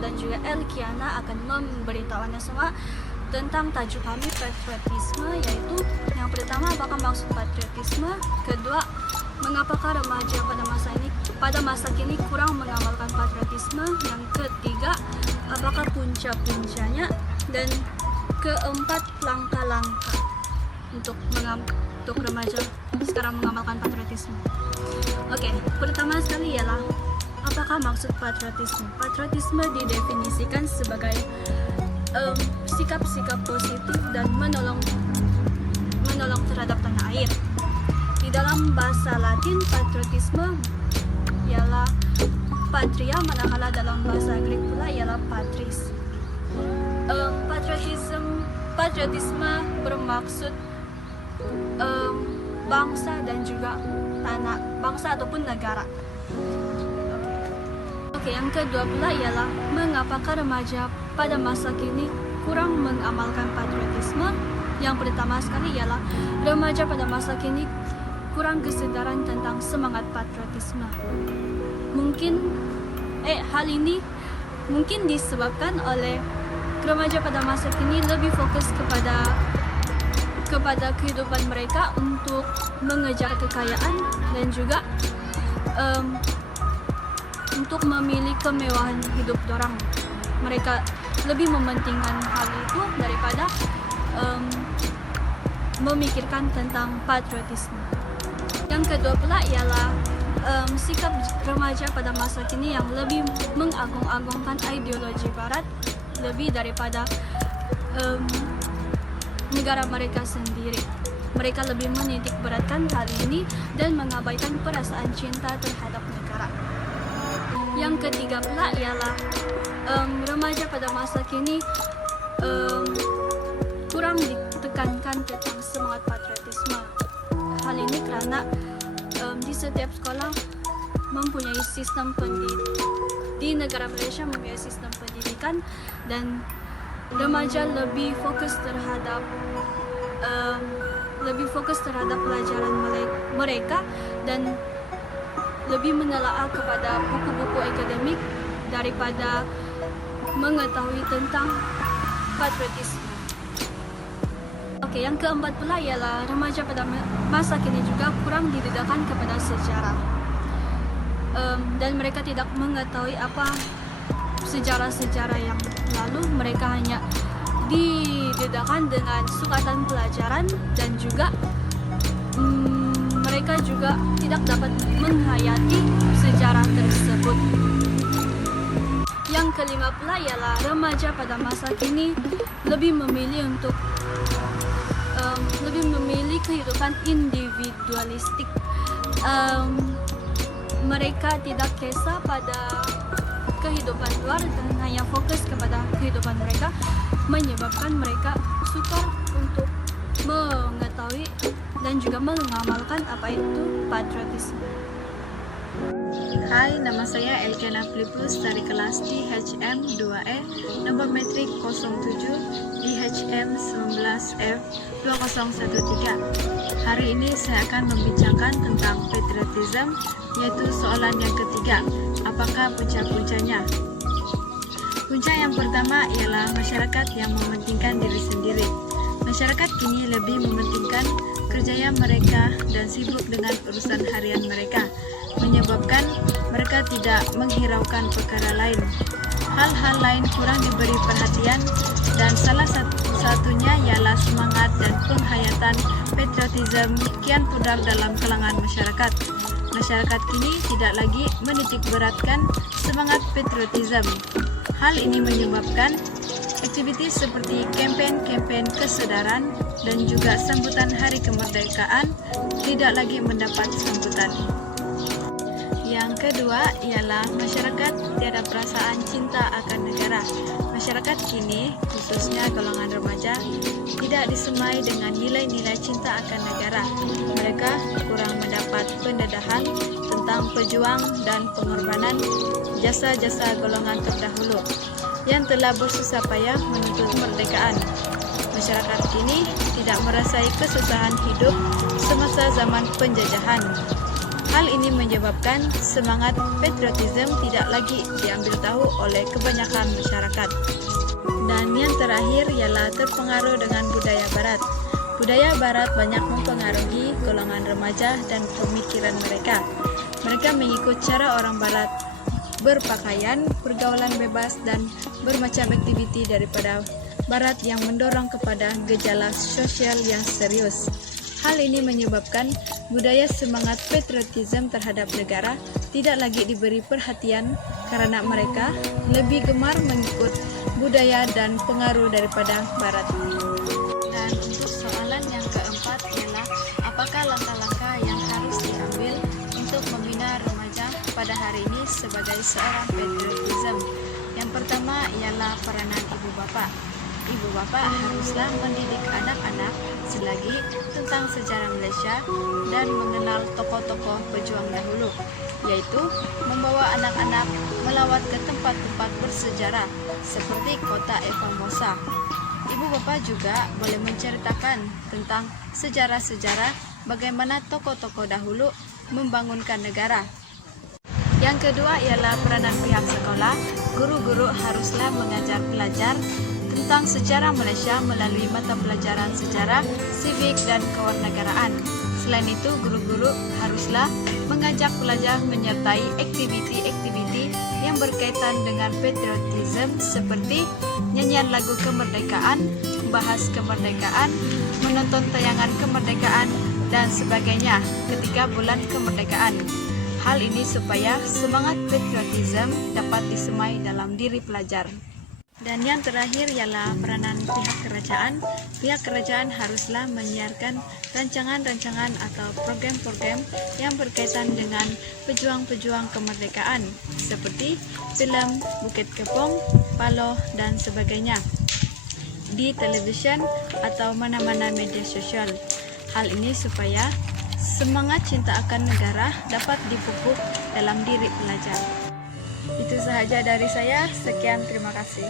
dan juga Elkiana akan memberitahu Anda semua tentang tajuk kami patriotisme, yaitu yang pertama apakah maksud patriotisme, kedua mengapakah remaja pada masa kini kurang mengamalkan patriotisme, yang ketiga apakah punca-puncanya, dan keempat langkah-langkah untuk remaja sekarang mengamalkan patriotisme. Oke, pertama sekali ialah apakah maksud patriotisme? Patriotisme didefinisikan sebagai sikap-sikap positif dan menolong terhadap tanah air. Di dalam bahasa Latin, patriotisme ialah patria, manakala dalam bahasa Greek pula ialah patris. Patriotisme bermaksud bangsa dan juga bangsa ataupun negara. Oke, yang kedua pula ialah mengapakah remaja pada masa kini kurang mengamalkan patriotisme. Yang pertama sekali ialah remaja pada masa kini kurang kesadaran tentang semangat patriotisme. Hal ini mungkin disebabkan oleh remaja pada masa kini lebih fokus kepada kehidupan mereka untuk mengejar kekayaan dan juga untuk memilih kemewahan hidup dorang. Mereka lebih mementingkan hal itu daripada memikirkan tentang patriotisme. Yang kedua pula ialah sikap remaja pada masa kini yang lebih mengagung-agungkan ideologi barat lebih daripada negara mereka sendiri. Mereka lebih menitik beratkan hal ini dan mengabaikan perasaan cinta terhadap negara. Yang ketiga pula ialah remaja pada masa kini kurang ditekankan tentang semangat patriotisme. Hal ini karena di setiap sekolah mempunyai sistem di negara Malaysia mempunyai sistem pendidikan, dan remaja lebih fokus terhadap pelajaran mereka dan lebih menelaah kepada buku-buku akademik daripada mengetahui tentang patriotisme. Oke, yang keempat pula ialah remaja pada masa kini juga kurang didedahkan kepada sejarah, dan mereka tidak mengetahui apa sejarah-sejarah yang lalu. Mereka hanya didedahkan dengan sukatan pelajaran, dan juga mereka juga tidak dapat menghayati sejarah tersebut. Yang kelima pula ialah remaja pada masa kini lebih memilih kehidupan individualistik. Mereka tidak kisah pada kehidupan luar dan hanya fokus kepada kehidupan mereka, menyebabkan mereka sukar untuk mengetahui dan juga mengamalkan apa itu patriotisme. Hai, nama saya Elkiana Filipus dari kelas IHM 2E, nomor metrik 07 IHM 19F 2013. Hari ini saya akan membincangkan tentang patriotism, yaitu soalan yang ketiga, apakah punca-puncanya? Punca yang pertama ialah masyarakat yang mementingkan diri sendiri. Masyarakat kini lebih mementingkan kerjaya mereka dan sibuk dengan urusan harian mereka, menyebabkan mereka tidak menghiraukan perkara lain. Hal-hal lain kurang diberi perhatian, dan salah satunya ialah semangat dan penghayatan patriotism kian pudar dalam kalangan masyarakat. Masyarakat kini tidak lagi menitik beratkan semangat patriotism. Hal ini menyebabkan aktiviti seperti kempen-kempen kesedaran dan juga sambutan hari kemerdekaan tidak lagi mendapat sambutan. Yang kedua ialah masyarakat tiada perasaan cinta akan negara. Masyarakat kini, khususnya golongan remaja, tidak disemai dengan nilai-nilai cinta akan negara. Mereka kurang mendapat pendedahan tentang pejuang dan pengorbanan jasa-jasa golongan terdahulu yang telah bersusah payah menuntut kemerdekaan. Masyarakat kini tidak merasai kesusahan hidup semasa zaman penjajahan. Hal ini menyebabkan semangat patriotisme tidak lagi diambil tahu oleh kebanyakan masyarakat. Dan yang terakhir ialah terpengaruh dengan budaya barat. Budaya barat banyak mempengaruhi golongan remaja dan pemikiran mereka. Mereka mengikut cara orang barat berpakaian, pergaulan bebas, dan bermacam aktiviti daripada barat yang mendorong kepada gejala sosial yang serius. Hal ini menyebabkan budaya semangat patriotisme terhadap negara tidak lagi diberi perhatian karena mereka lebih gemar mengikut budaya dan pengaruh daripada barat. Dan untuk soalan yang keempat ialah apakah langkah-langkah yang harus diambil untuk membina remaja pada hari ini sebagai seorang patriotisme? Yang pertama ialah peranan ibu bapa. Ibu bapa haruslah mendidik anak-anak selagi tentang sejarah Malaysia dan mengenal tokoh-tokoh pejuang dahulu, yaitu membawa anak-anak melawat ke tempat-tempat bersejarah seperti kota Formosa. Ibu bapa juga boleh menceritakan tentang sejarah-sejarah bagaimana tokoh-tokoh dahulu membangunkan negara. Yang kedua ialah peranan pihak sekolah. Guru-guru haruslah mengajar pelajar tentang sejarah Malaysia melalui mata pelajaran sejarah, sivik, dan kewarganegaraan. Selain itu, guru-guru haruslah mengajak pelajar menyertai aktiviti-aktiviti yang berkaitan dengan patriotisme seperti nyanyian lagu kemerdekaan, membahas kemerdekaan, menonton tayangan kemerdekaan, dan sebagainya ketika bulan kemerdekaan. Hal ini supaya semangat patriotisme dapat disemai dalam diri pelajar. Dan yang terakhir ialah peranan pihak kerajaan. Pihak kerajaan haruslah menyiarkan rancangan-rancangan atau program-program yang berkaitan dengan pejuang-pejuang kemerdekaan seperti filem Bukit Kepong, Paloh, dan sebagainya di televisyen atau mana-mana media sosial. Hal ini supaya semangat cinta akan negara dapat dipupuk dalam diri pelajar. Itu sahaja dari saya. Sekian, terima kasih.